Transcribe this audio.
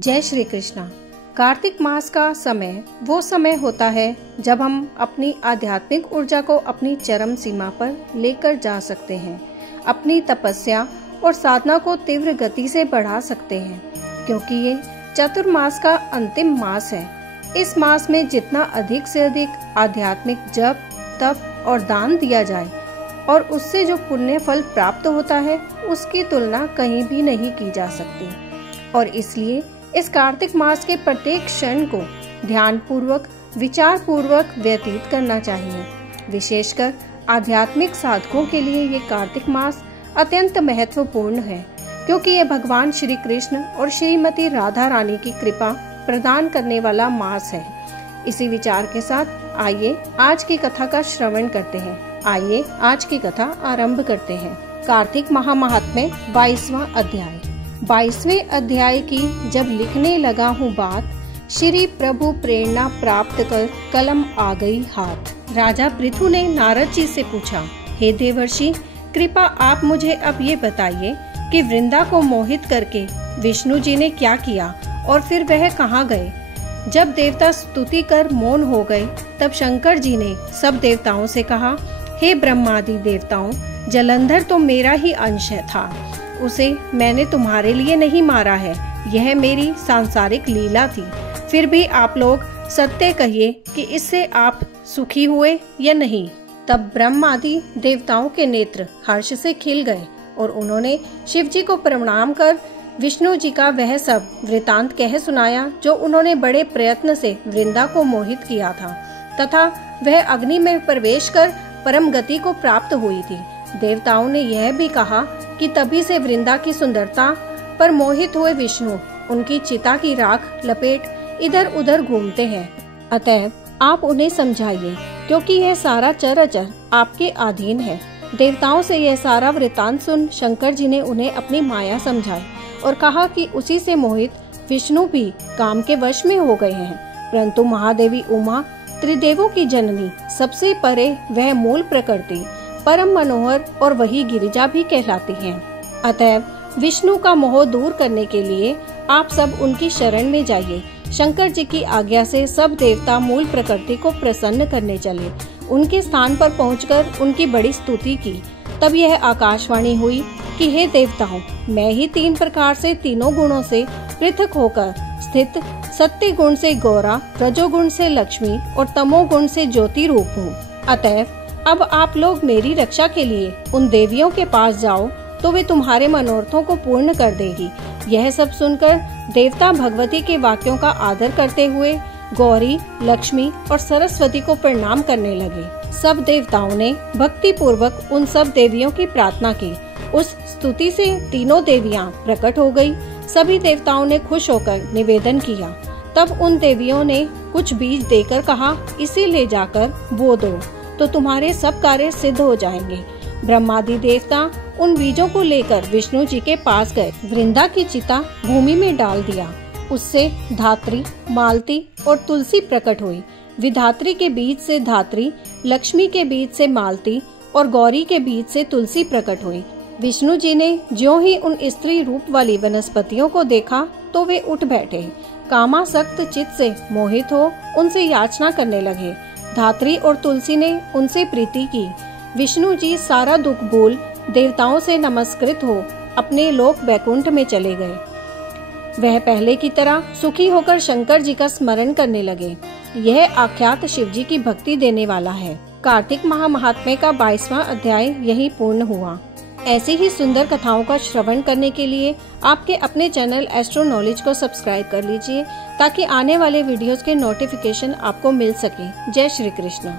जय श्री कृष्णा। कार्तिक मास का समय वो समय होता है जब हम अपनी आध्यात्मिक ऊर्जा को अपनी चरम सीमा पर लेकर जा सकते हैं, अपनी तपस्या और साधना को तीव्र गति से बढ़ा सकते हैं, क्योंकि ये चतुर्मास का अंतिम मास है। इस मास में जितना अधिक से अधिक आध्यात्मिक जप, तप और दान दिया जाए और उससे जो पुण्य फल प्राप्त होता है, उसकी तुलना कहीं भी नहीं की जा सकती। और इसलिए इस कार्तिक मास के प्रत्येक क्षण को ध्यान पूर्वक, विचार पूर्वक व्यतीत करना चाहिए। विशेषकर आध्यात्मिक साधकों के लिए ये कार्तिक मास अत्यंत महत्वपूर्ण है, क्योंकि ये भगवान श्री कृष्ण और श्रीमती राधा रानी की कृपा प्रदान करने वाला मास है। इसी विचार के साथ आइए आज की कथा का श्रवण करते हैं। आइए आज की कथा आरंभ करते हैं। कार्तिक महात्म्य 22वां अध्याय। 22वें अध्याय की जब लिखने लगा हूँ बात, श्री प्रभु प्रेरणा प्राप्त कर कलम आ गई हाथ। राजा पृथु ने नारद जी से पूछा, हे देवर्षि, कृपा आप मुझे अब ये बताइए कि वृंदा को मोहित करके विष्णु जी ने क्या किया और फिर वह कहाँ गए। जब देवता स्तुति कर मौन हो गए, तब शंकर जी ने सब देवताओं से कहा, हे ब्रह्मादि देवताओं, जलंधर तो मेरा ही अंश था, उसे मैंने तुम्हारे लिए नहीं मारा है, यह मेरी सांसारिक लीला थी। फिर भी आप लोग सत्य कहिए कि इससे आप सुखी हुए या नहीं। तब ब्रह्म आदि देवताओं के नेत्र हर्ष से खिल गए और उन्होंने शिव जी को प्रणाम कर विष्णु जी का वह सब वृतांत कह सुनाया जो उन्होंने बड़े प्रयत्न से वृंदा को मोहित किया था, तथा वह अग्नि में प्रवेश कर परम गति को प्राप्त हुई थी। देवताओं ने यह भी कहा कि तभी से वृंदा की सुंदरता पर मोहित हुए विष्णु उनकी चिता की राख लपेट इधर उधर घूमते हैं। अतएव आप उन्हें समझाइए, क्योंकि यह सारा चराचर आपके अधीन है। देवताओं से यह सारा वृतांत सुन शंकर जी ने उन्हें अपनी माया समझाई और कहा कि उसी से मोहित विष्णु भी काम के वश में हो गए हैं। परंतु महादेवी उमा, त्रिदेवों की जननी, सबसे परे वह मूल प्रकृति परम मनोहर और वही गिरिजा भी कहलाती हैं। अतएव विष्णु का मोह दूर करने के लिए आप सब उनकी शरण में जाइए। शंकर जी की आज्ञा से सब देवता मूल प्रकृति को प्रसन्न करने चले। उनके स्थान पर पहुंचकर उनकी बड़ी स्तुति की। तब यह आकाशवाणी हुई कि हे देवताओं, मैं ही 3 प्रकार से तीनों गुणों से पृथक होकर स्थित सत्य गुण से गौरा, रजोगुण से लक्ष्मी और तमोगुण से ज्योति रूप हूँ। अतएव अब आप लोग मेरी रक्षा के लिए उन देवियों के पास जाओ, तो वे तुम्हारे मनोरथों को पूर्ण कर देगी। यह सब सुनकर देवता भगवती के वाक्यों का आदर करते हुए गौरी, लक्ष्मी और सरस्वती को प्रणाम करने लगे। सब देवताओं ने भक्ति पूर्वक उन सब देवियों की प्रार्थना की। उस स्तुति से तीनों देवियां प्रकट हो गई। सभी देवताओं ने खुश होकर निवेदन किया। तब उन देवियों ने कुछ बीज देकर कहा, इसे ले जाकर बो दो तो तुम्हारे सब कार्य सिद्ध हो जाएंगे। ब्रह्मादि देवता उन बीजों को लेकर विष्णु जी के पास गए। वृंदा की चिता भूमि में डाल दिया। उससे धात्री, मालती और तुलसी प्रकट हुई। विधात्री के बीज से धात्री, लक्ष्मी के बीज से मालती और गौरी के बीज से तुलसी प्रकट हुई। विष्णु जी ने ज्यों ही उन स्त्री रूप वाली वनस्पतियों को देखा तो वे उठ बैठे। कामासक्त चित्त से मोहित हो उनसे याचना करने लगे। धात्री और तुलसी ने उनसे प्रीति की। विष्णु जी सारा दुख भूल देवताओं से नमस्कृत हो अपने लोक बैकुंठ में चले गए। वह पहले की तरह सुखी होकर शंकर जी का स्मरण करने लगे। यह आख्यात शिव जी की भक्ति देने वाला है। कार्तिक महात्म्य का 22वां अध्याय यही पूर्ण हुआ। ऐसी ही सुंदर कथाओं का श्रवण करने के लिए आपके अपने चैनल एस्ट्रो नॉलेज को सब्सक्राइब कर लीजिए, ताकि आने वाले वीडियोस के नोटिफिकेशन आपको मिल सके। जय श्री कृष्ण।